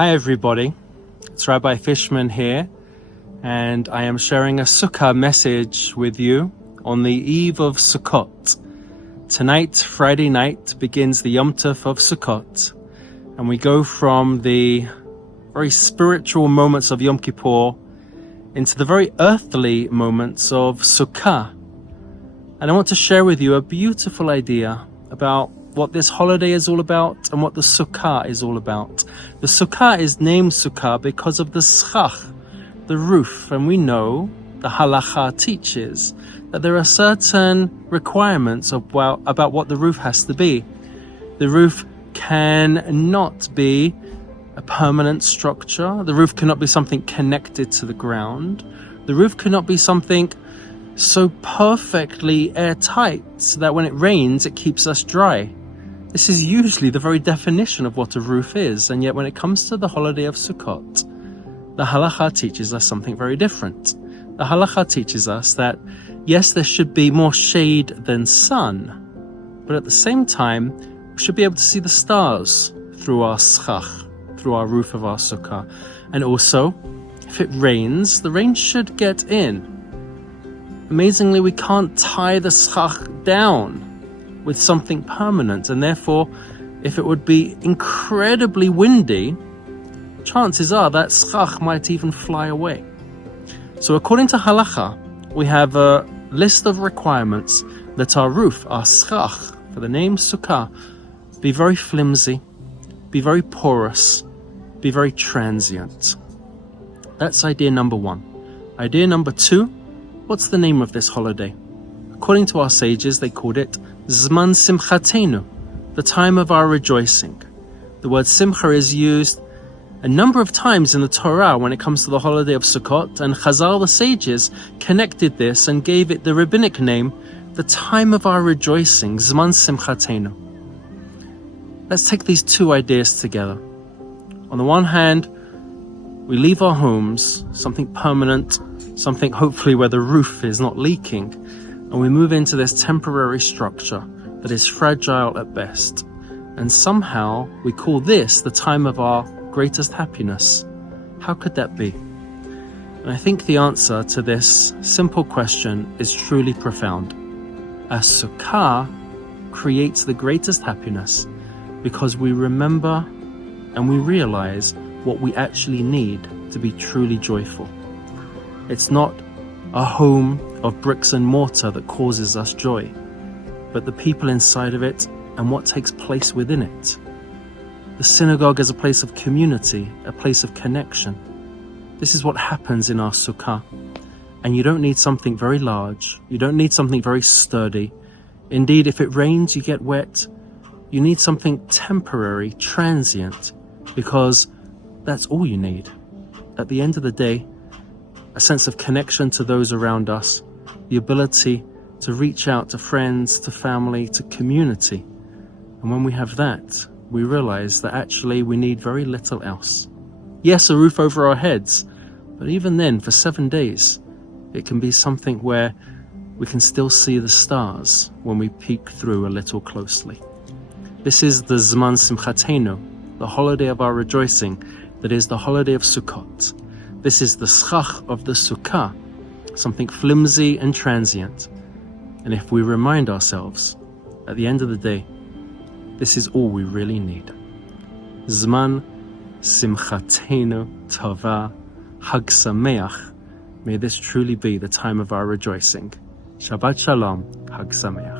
Hi everybody, it's Rabbi Fishman here, and I am sharing a Sukkah message with you on the eve of Sukkot. Tonight, Friday night, begins the Yom Tov of Sukkot, and we go from the very spiritual moments of Yom Kippur into the very earthly moments of Sukkah. And I want to share with you a beautiful idea about what this holiday is all about and what the Sukkah is all about. The Sukkah is named Sukkah because of the schach, the roof, and we know the halacha teaches that there are certain requirements about what the roof has to be. The roof cannot be a permanent structure. The roof cannot be something connected to the ground. The roof cannot be something so perfectly airtight that when it rains, it keeps us dry. This is usually the very definition of what a roof is, and yet when it comes to the holiday of Sukkot, the halacha teaches us something very different. The halacha teaches us that, yes, there should be more shade than sun, but at the same time, we should be able to see the stars through our schach, through our roof of our sukkah. And also, if it rains, the rain should get in. Amazingly, we can't tie the schach down with something permanent, and therefore, if it would be incredibly windy, chances are that schach might even fly away. So according to halacha, we have a list of requirements that our roof, our schach, for the name sukkah, be very flimsy, be very porous, be very transient. That's idea number one. Idea number two, what's the name of this holiday? According to our sages, they called it Zman Simchatenu, the time of our rejoicing. The word simcha is used a number of times in the Torah when it comes to the holiday of Sukkot, and Chazal, the sages, connected this and gave it the rabbinic name, the time of our rejoicing, Zman Simchatenu. Let's take these two ideas together. On the one hand, we leave our homes, something permanent, something hopefully where the roof is not leaking, and we move into this temporary structure that is fragile at best. And somehow we call this the time of our greatest happiness. How could that be? And I think the answer to this simple question is truly profound. A sukkah creates the greatest happiness because we remember and we realize what we actually need to be truly joyful. It's not a home of bricks and mortar that causes us joy, but the people inside of it and what takes place within it. The synagogue is a place of community, a place of connection. This is what happens in our sukkah. And you don't need something very large. You don't need something very sturdy. Indeed, if it rains, you get wet. You need something temporary, transient, because that's all you need. At the end of the day, a sense of connection to those around us, the ability to reach out to friends, to family, to community. And when we have that, we realize that actually we need very little else. Yes, a roof over our heads, but even then, for 7 days, it can be something where we can still see the stars when we peek through a little closely. This is the Zman Simchatenu, the holiday of our rejoicing, that is the holiday of Sukkot. This is the schach of the sukkah, something flimsy and transient. And if we remind ourselves, at the end of the day, this is all we really need. Zman Simchatenu Tova Hag Sameach. May this truly be the time of our rejoicing. Shabbat Shalom, Hag Sameach.